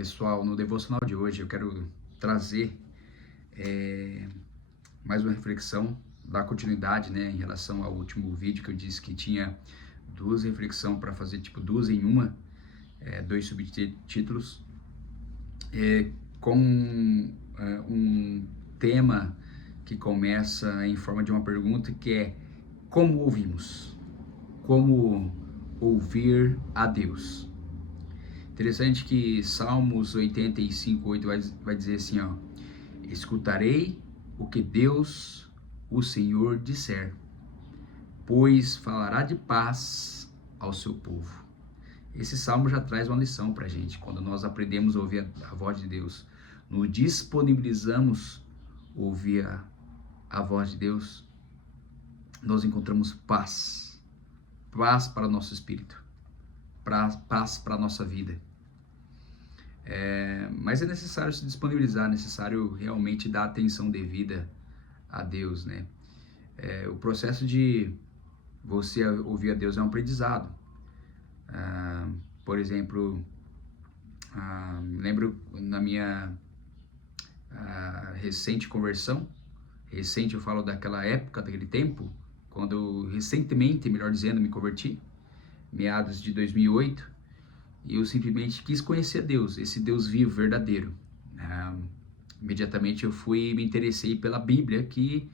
Pessoal, no devocional de hoje eu quero trazer mais uma reflexão, dar continuidade, né, em relação ao último vídeo que eu disse que tinha duas reflexões para fazer, tipo duas em uma, dois subtítulos, com um tema que começa em forma de uma pergunta que é: como ouvimos? Como ouvir a Deus? Interessante que Salmos 85:8 vai dizer assim, ó: escutarei o que Deus, o Senhor, disser, pois falará de paz ao seu povo. Esse salmo já traz uma lição pra gente. Quando nós aprendemos a ouvir a voz de Deus, nos disponibilizamos a ouvir a voz de Deus, nós encontramos paz. Paz para o nosso espírito, paz para a nossa vida. Mas é necessário se disponibilizar, é necessário realmente dar atenção devida a Deus, né? O processo de você ouvir a Deus é um aprendizado. Por exemplo, lembro na minha recente conversão, recente eu falo daquela época, daquele tempo, quando recentemente, melhor dizendo, me converti, meados de 2008, e eu simplesmente quis conhecer Deus, esse Deus vivo, verdadeiro. Imediatamente eu me interessei pela Bíblia, que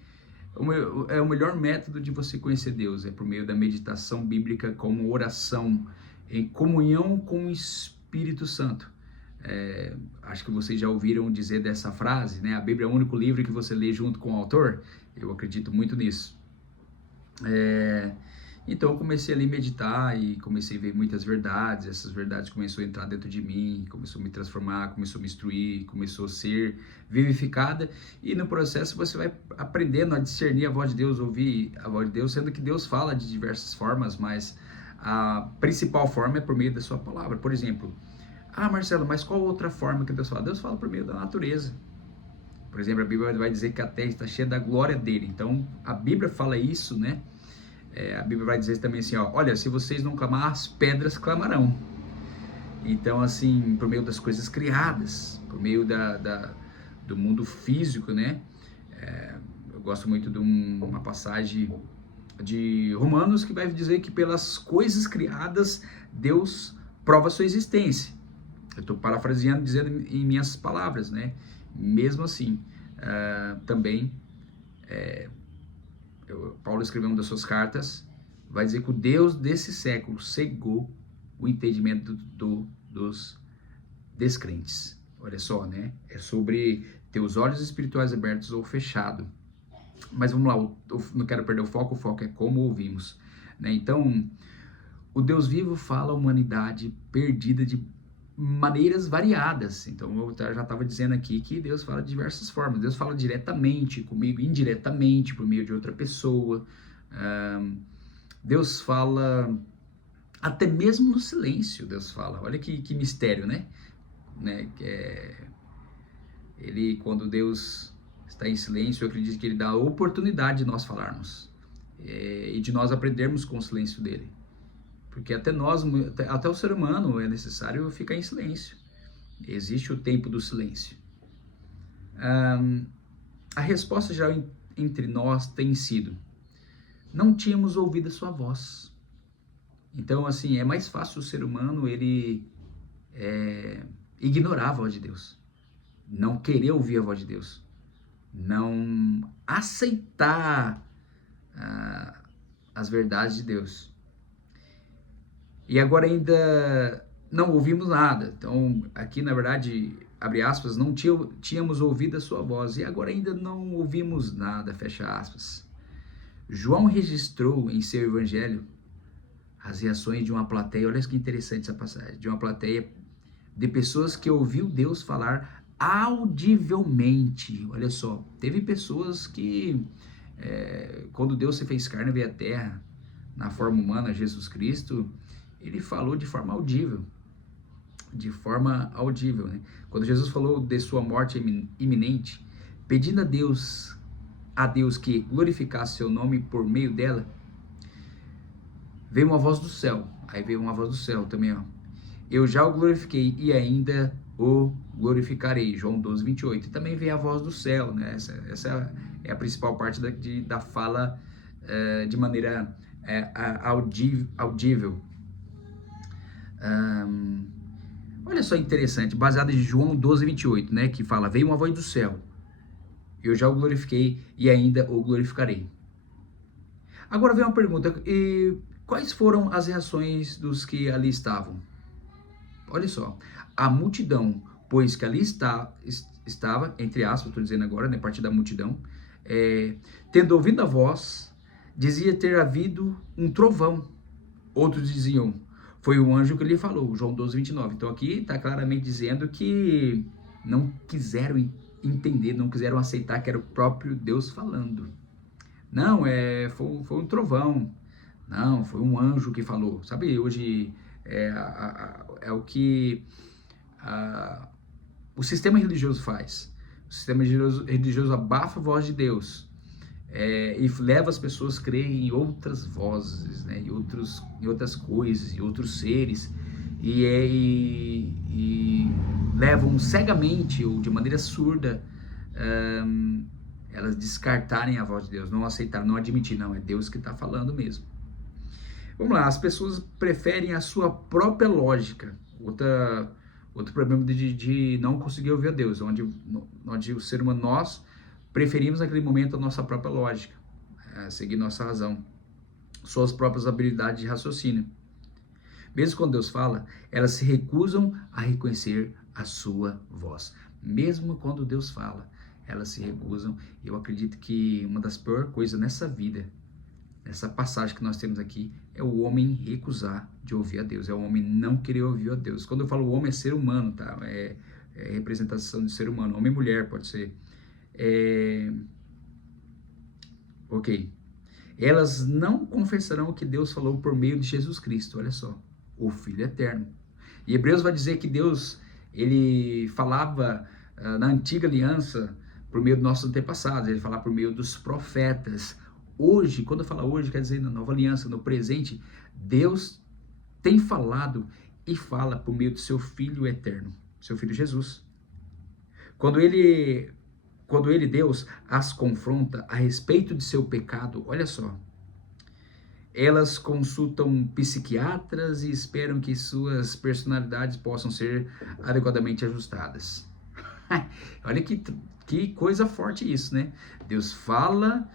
é o melhor método de você conhecer Deus, é por meio da meditação bíblica como oração, em comunhão com o Espírito Santo. Acho que vocês já ouviram dizer dessa frase, né? A Bíblia é o único livro que você lê junto com o autor. Eu acredito muito nisso. Então eu comecei ali a meditar e comecei a ver muitas verdades. Essas verdades começaram a entrar dentro de mim, começou a me transformar, começou a me instruir, começou a ser vivificada. E no processo você vai aprendendo a discernir a voz de Deus, ouvir a voz de Deus, sendo que Deus fala de diversas formas, mas a principal forma é por meio da sua palavra. Por exemplo, Marcelo, mas qual outra forma que Deus fala? Deus fala por meio da natureza. Por exemplo, a Bíblia vai dizer que a terra está cheia da glória dele. Então a Bíblia fala isso, né? A Bíblia vai dizer também assim, ó: olha, se vocês não clamar, as pedras clamarão. Então, assim, por meio das coisas criadas, por meio do mundo físico, né? Eu gosto muito de uma passagem de Romanos que vai dizer que pelas coisas criadas, Deus prova a sua existência. Eu estou parafraseando, dizendo em minhas palavras, né? Mesmo assim, também... Paulo escreveu uma das suas cartas, vai dizer que o Deus desse século cegou o entendimento dos descrentes. Olha só, né? É sobre ter os olhos espirituais abertos ou fechados. Mas vamos lá, eu não quero perder o foco é como ouvimos, né? Então, o Deus vivo fala a humanidade perdida de maneiras variadas. Então eu já estava dizendo aqui que Deus fala de diversas formas. Deus fala diretamente comigo, indiretamente, por meio de outra pessoa. Deus fala até mesmo no silêncio. Deus fala. Olha que mistério, né? Quando Deus está em silêncio, eu acredito que ele dá a oportunidade de nós falarmos e de nós aprendermos com o silêncio dele. Porque até o ser humano é necessário ficar em silêncio. Existe o tempo do silêncio. A resposta geral entre nós tem sido: não tínhamos ouvido a sua voz. Então, assim, é mais fácil o ser humano ele ignorar a voz de Deus, não querer ouvir a voz de Deus, não aceitar as verdades de Deus. E agora ainda não ouvimos nada. Então, aqui na verdade, abre aspas, não tínhamos ouvido a sua voz. E agora ainda não ouvimos nada, fecha aspas. João registrou em seu evangelho as reações de uma plateia. Olha que interessante essa passagem. De uma plateia de pessoas que ouviu Deus falar audivelmente. Olha só, teve pessoas que, quando Deus se fez carne e veio à terra, na forma humana, Jesus Cristo, ele falou de forma audível, né? Quando Jesus falou de sua morte iminente, pedindo a Deus que glorificasse seu nome por meio dela, veio uma voz do céu. Aí veio uma voz do céu também, ó: eu já o glorifiquei e ainda o glorificarei. João 12, 28. E também vem a voz do céu, né? Essa é a principal parte da fala de maneira audível. Olha só interessante, baseado em João 12, 28, né? Que fala, veio uma voz do céu, eu já o glorifiquei e ainda o glorificarei. Agora vem uma pergunta, e quais foram as reações dos que ali estavam? Olha só, a multidão, pois que ali estava, entre aspas, estou dizendo agora, né, parte da multidão, tendo ouvido a voz, dizia ter havido um trovão. Outros diziam, foi o anjo que lhe falou, João 12, 29. Então aqui está claramente dizendo que não quiseram entender, não quiseram aceitar que era o próprio Deus falando. Não, foi um trovão. Não, foi um anjo que falou. Sabe, hoje é o que o sistema religioso faz. O sistema religioso abafa a voz de Deus e leva as pessoas a crerem em outras vozes, né, em outras coisas, em outros seres, e levam cegamente ou de maneira surda elas descartarem a voz de Deus, não aceitar, não admitir, não, é Deus que está falando mesmo. Vamos lá, as pessoas preferem a sua própria lógica. Outro problema de não conseguir ouvir a Deus, onde o ser humano, nós preferimos naquele momento a nossa própria lógica, seguir nossa razão, suas próprias habilidades de raciocínio. Mesmo quando Deus fala, elas se recusam a reconhecer a sua voz. Mesmo quando Deus fala, elas se recusam. Eu acredito que uma das piores coisas nessa vida, nessa passagem que nós temos aqui, é o homem recusar de ouvir a Deus, é o homem não querer ouvir a Deus. Quando eu falo homem, é ser humano, tá? É representação de ser humano, homem e mulher, pode ser. Ok. Elas não confessarão o que Deus falou por meio de Jesus Cristo, olha só, o Filho Eterno. E Hebreus vai dizer que Deus, ele falava na antiga aliança por meio dos nossos antepassados, ele falava por meio dos profetas. Hoje, quando eu falo hoje, quer dizer na nova aliança, no presente, Deus tem falado e fala por meio do seu Filho Eterno, seu Filho Jesus. Quando ele, Deus, as confronta a respeito de seu pecado, olha só, elas consultam psiquiatras e esperam que suas personalidades possam ser adequadamente ajustadas. Olha que coisa forte isso, né? Deus fala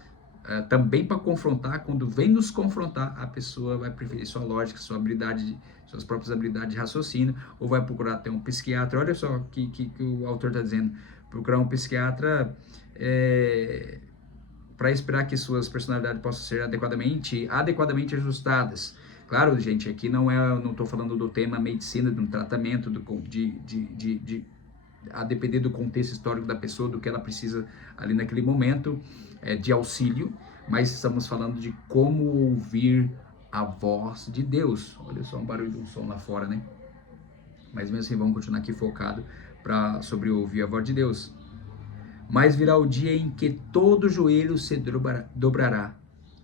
também para confrontar. Quando vem nos confrontar, a pessoa vai preferir sua lógica, suas próprias habilidades de raciocínio, ou vai procurar ter um psiquiatra. Olha só o que o autor está dizendo, procurar um psiquiatra para esperar que suas personalidades possam ser adequadamente ajustadas. Claro, gente, aqui não estou falando do tema medicina, de um tratamento, a depender do contexto histórico da pessoa, do que ela precisa ali naquele momento de auxílio, mas estamos falando de como ouvir a voz de Deus. Olha só um barulho de um som lá fora, né? Mas mesmo assim, vamos continuar aqui focado sobre ouvir a voz de Deus. Mas virá o dia em que todo joelho se dobrará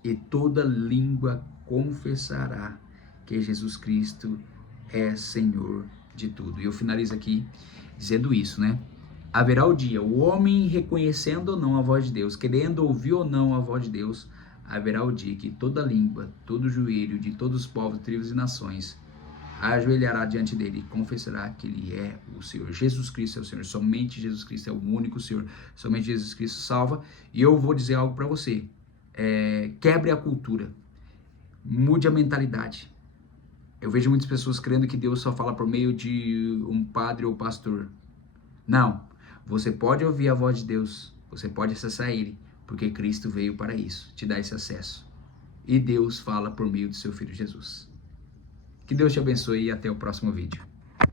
e toda língua confessará que Jesus Cristo é Senhor de tudo. E eu finalizo aqui dizendo isso, né? Haverá o dia, o homem reconhecendo ou não a voz de Deus, querendo ouvir ou não a voz de Deus, haverá o dia que toda língua, todo joelho de todos os povos, tribos e nações ajoelhará diante dele e confessará que ele é o Senhor. Jesus Cristo é o Senhor, somente Jesus Cristo é o único Senhor, somente Jesus Cristo salva. E eu vou dizer algo para você, quebre a cultura, mude a mentalidade. Eu vejo muitas pessoas crendo que Deus só fala por meio de um padre ou pastor. Não, você pode ouvir a voz de Deus, você pode acessar Ele, porque Cristo veio para isso, te dar esse acesso. E Deus fala por meio do seu Filho Jesus. Que Deus te abençoe e até o próximo vídeo.